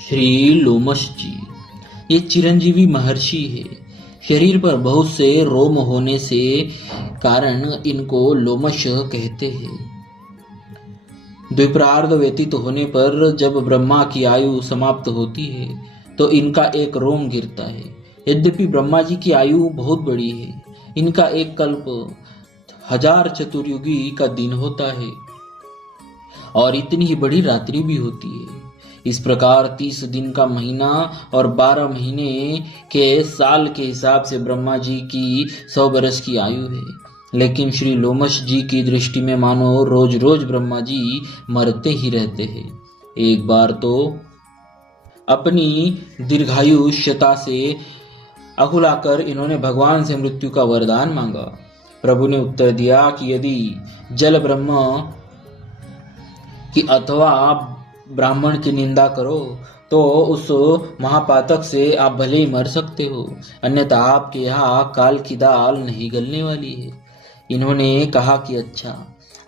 श्री लोमश जी ये चिरंजीवी महर्षि है। शरीर पर बहुत से रोम होने से कारण इनको लोमश कहते हैं। द्विप्रार्ध व्यतीत होने पर जब ब्रह्मा की आयु समाप्त होती है तो इनका एक रोम गिरता है। यद्यपि ब्रह्मा जी की आयु बहुत बड़ी है, इनका एक कल्प 1000 चतुर्युगी का दिन होता है और इतनी ही बड़ी रात्रि भी होती है। इस प्रकार 30 दिन का महीना और 12 महीने के साल के हिसाब से ब्रह्मा जी की 100 बरस की आयु है। लेकिन श्री लोमश जी की दृष्टि में मानो रोज रोज ब्रह्मा जी मरते ही रहते हैं। एक बार तो अपनी दीर्घायुष्यता से अकुलाकर इन्होंने भगवान से मृत्यु का वरदान मांगा। प्रभु ने उत्तर दिया कि यदि जल ब्रह्म की अथवा ब्राह्मण की निंदा करो तो उस महापातक से आप भले ही मर सकते हो, अन्यथा आपके यहाँ काल की दाल नहीं गलने वाली है। इन्होंने कहा कि अच्छा,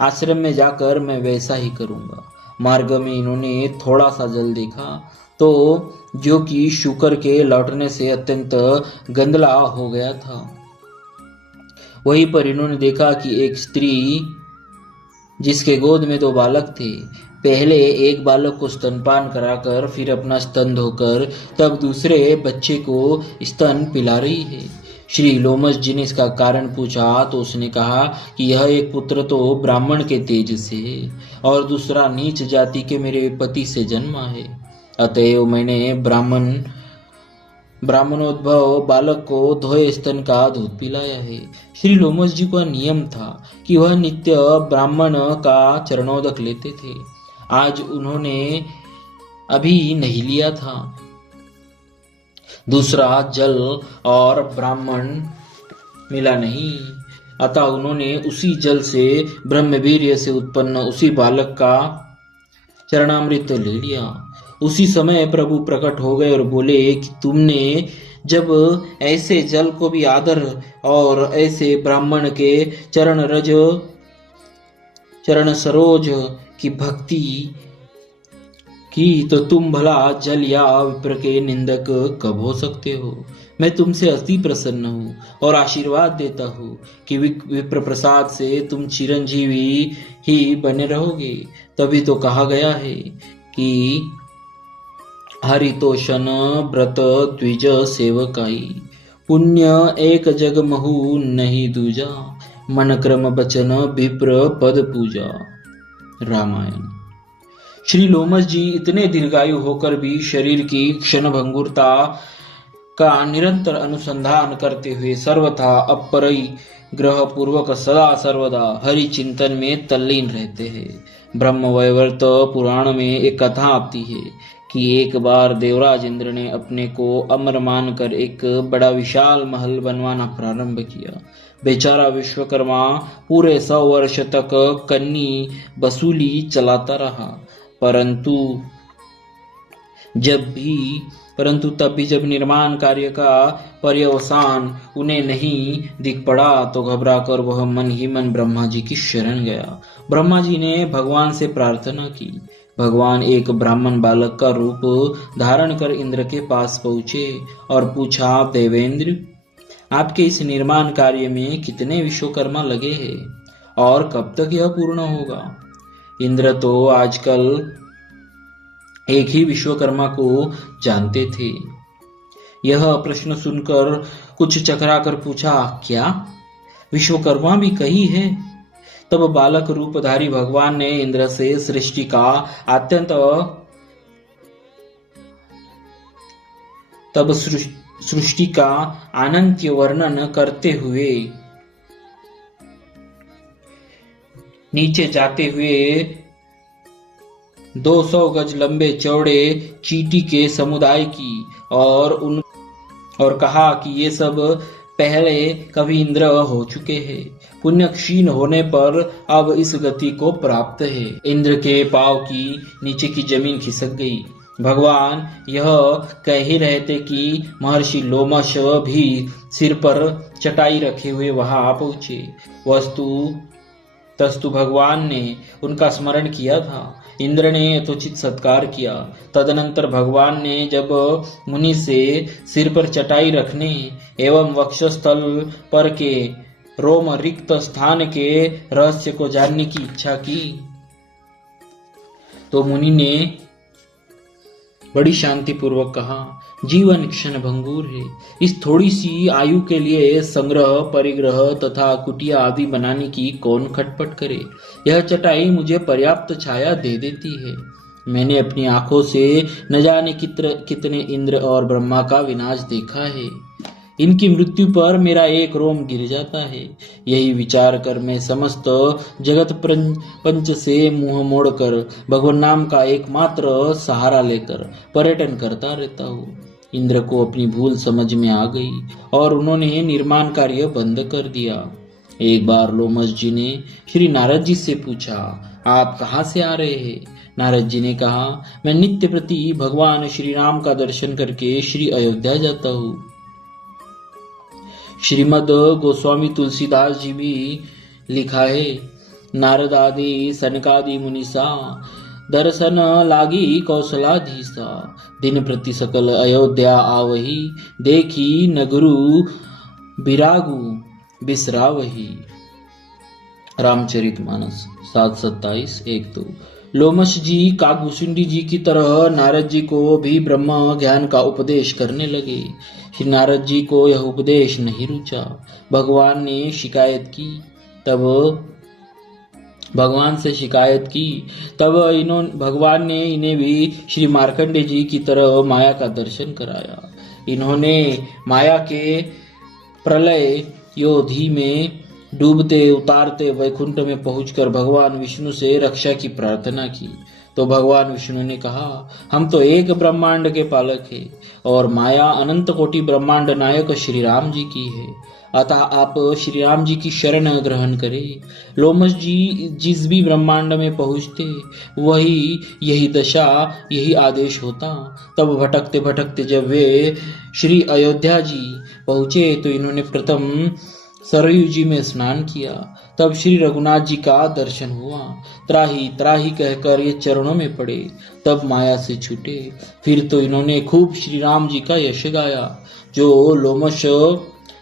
आश्रम में जाकर मैं वैसा ही करूंगा। मार्ग में इन्होंने थोड़ा सा जल देखा तो जो कि शुकर के लौटने से अत्यंत गंदला हो गया था। वहीं पर इन्होंने देखा कि एक स्त्री जिसके गोद में 2 बालक थे, पहले एक बालक को स्तनपान कराकर फिर अपना स्तन धोकर तब दूसरे बच्चे को स्तन पिला रही है। श्री लोमश जी ने इसका कारण पूछा तो उसने कहा कि यह एक पुत्र तो ब्राह्मण के तेज से है और दूसरा नीच जाति के मेरे पति से जन्मा है, अतएव मैंने ब्राह्मणोद्भव बालक को धोए स्तन का दूध पिलाया है। श्री लोमश जी का नियम था कि वह नित्य ब्राह्मण का चरणोदक लेते थे। आज उन्होंने अभी नहीं लिया था। दूसरा जल और ब्राह्मण मिला नहीं, अतः उन्होंने उसी जल से ब्रह्मवीर्य से उत्पन्न उसी बालक का चरणामृत ले लिया। उसी समय प्रभु प्रकट हो गए और बोले कि तुमने जब ऐसे जल को भी आदर और ऐसे ब्राह्मण के चरण सरोज की भक्ति की तो तुम भला जल या विप्र के निंदक कब हो सकते हो। मैं तुमसे अति प्रसन्न हूँ और आशीर्वाद देता हूँ कि विप्र प्रसाद से तुम चिरंजीवी ही बने रहोगे। तभी तो कहा गया है कि हरितोषण व्रत द्विज सेवकाई, पुण्य एक जग महु नहीं दूजा, मन क्रम बचन विप्र पद पूजा। रामायण। श्री लोमश जी इतने दीर्घायु होकर भी शरीर की क्षणभंगुरता का निरंतर अनुसंधान करते हुए सर्वथा अपरई ग्रह पूर्वक सदा सर्वदा हरि चिंतन में तल्लीन रहते हैं। ब्रह्मवैवर्त पुराण में एक कथा आती है कि एक बार देवराज इंद्र ने अपने को अमर मानकर एक बड़ा विशाल महल बनवाना प्रारंभ किया। बेचारा विश्वकर्मा पूरे 100 वर्ष तक कन्नी वसूली चलाता रहा, परंतु तब भी जब निर्माण कार्य का पर्यवसान उन्हें नहीं दिख पड़ा तो घबराकर वह मन ही मन ब्रह्मा जी की शरण गया। ब्रह्मा जी ने भगवान से प्रार्थना की। भगवान एक ब्राह्मण बालक का रूप धारण कर इंद्र के पास पहुंचे और पूछा, देवेंद्र, आपके इस निर्माण कार्य में कितने विश्वकर्मा लगे हैं और कब तक यह पूर्ण होगा। इंद्र तो आजकल एक ही विश्वकर्मा को जानते थे। यह प्रश्न सुनकर कुछ चकराकर पूछा, क्या विश्वकर्मा भी कई है। तब बालक रूपधारी भगवान ने इंद्र से सृष्टि का सृष्टि का अनंत वर्णन करते हुए नीचे जाते हुए 200 गज लंबे चौड़े चींटी के समुदाय की और कहा कि ये सब पहले कभी इंद्र हो चुके हैं, पुण्य क्षीण होने पर अब इस गति को प्राप्त है। इंद्र के पांव की नीचे की जमीन खिसक गई। भगवान यह कह ही रहे थे कि महर्षि लोमश भी सिर पर चटाई रखे हुए वहां पहुंचे। वस्तु तस्तु भगवान ने उनका स्मरण किया था। इंद्र ने यथोचित सत्कार किया। तदनंतर भगवान ने जब मुनि से सिर पर चटाई रखने एवं वक्षस्थल पर के रोम रिक्त स्थान के रहस्य को जानने की इच्छा की तो मुनि ने बड़ी शांति पूर्वक कहा, जीवन क्षण भंगुर है। इस थोड़ी सी आयु के लिए संग्रह, परिग्रह तथा कुटिया आदि बनाने की कौन खटपट करे। यह चटाई मुझे पर्याप्त छाया दे देती है। मैंने अपनी आंखों से न जाने कितने इंद्र और ब्रह्मा का विनाश देखा है। इनकी मृत्यु पर मेरा एक रोम गिर जाता है। यही विचार कर मैं समस्त जगत पंच से मुंह मोड़कर भगवान नाम का एकमात्र सहारा लेकर पर्यटन करता रहता हूँ। इंद्र को अपनी भूल समझ में आ गई और उन्होंने निर्माण कार्य बंद कर दिया। एक बार लोमस जी ने श्री नारद जी से पूछा, आप कहाँ से आ रहे हैं? नारद जी ने कहा, मैं नित्य प्रति भगवान श्री राम का दर्शन करके श्री अयोध्या जाता हूँ। श्रीमद गोस्वामी तुलसीदास जी भी लिखा है, नारद आदि सनकादि मुनिसा दर्शन लागी कौशलाधीसा। दिन प्रति सकल अयोध्या आवही, देखी नगरु बिरागु बिसरावही। रामचरितमानस 7:27-1-2। लोमश जी काकभूषुंडी जी की तरह नारद जी को भी ब्रह्म ज्ञान का उपदेश करने लगे। श्री नारद जी को यह उपदेश नहीं रुचा। भगवान से शिकायत की तब भगवान ने इन्हें भी श्री मार्कंडे जी की तरह माया का दर्शन कराया। इन्होंने माया के प्रलय योधि में डूबते उतारते वैकुंठ में पहुंचकर भगवान विष्णु से रक्षा की प्रार्थना की तो भगवान विष्णु ने कहा, हम तो एक ब्रह्मांड के पालक हैं और माया अनंत कोटि ब्रह्मांड नायक श्री राम जी की है, अतः आप श्री राम जी की शरण ग्रहण करें। लोमस जी जिस भी ब्रह्मांड में पहुंचते वही यही दशा यही आदेश होता। तब भटकते भटकते जब वे श्री अयोध्या जी पहुंचे तो इन्होंने प्रथम सरयू जी में स्नान किया। तब श्री रघुनाथ जी का दर्शन हुआ। त्राही त्राही कहकर ये चरणों में पड़े, तब माया से छूटे। फिर तो इन्होंने खूब श्री राम जी का यश गाया जो लोमश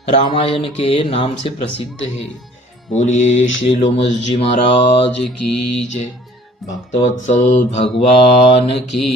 रामायण के नाम से प्रसिद्ध है। बोलिए श्री लोमस जी महाराज की जय। भक्तवत्सल भगवान की